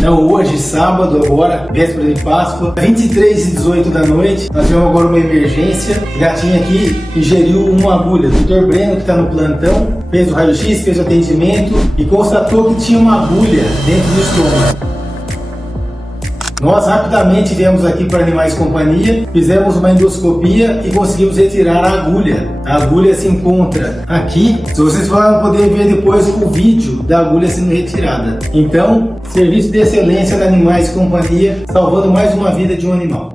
Não, hoje, sábado, agora, véspera de Páscoa, 23h18 da noite, nós tivemos agora uma emergência. O gatinho aqui ingeriu uma agulha. O Dr. Breno, que está no plantão, fez o raio-x, fez o atendimento e constatou que tinha uma agulha dentro do estômago. Nós rapidamente viemos aqui para Animais Companhia, fizemos uma endoscopia e conseguimos retirar a agulha. A agulha se encontra aqui. Vocês vão poder ver depois o vídeo da agulha sendo retirada. Então, serviço de excelência da Animais Companhia, salvando mais uma vida de um animal.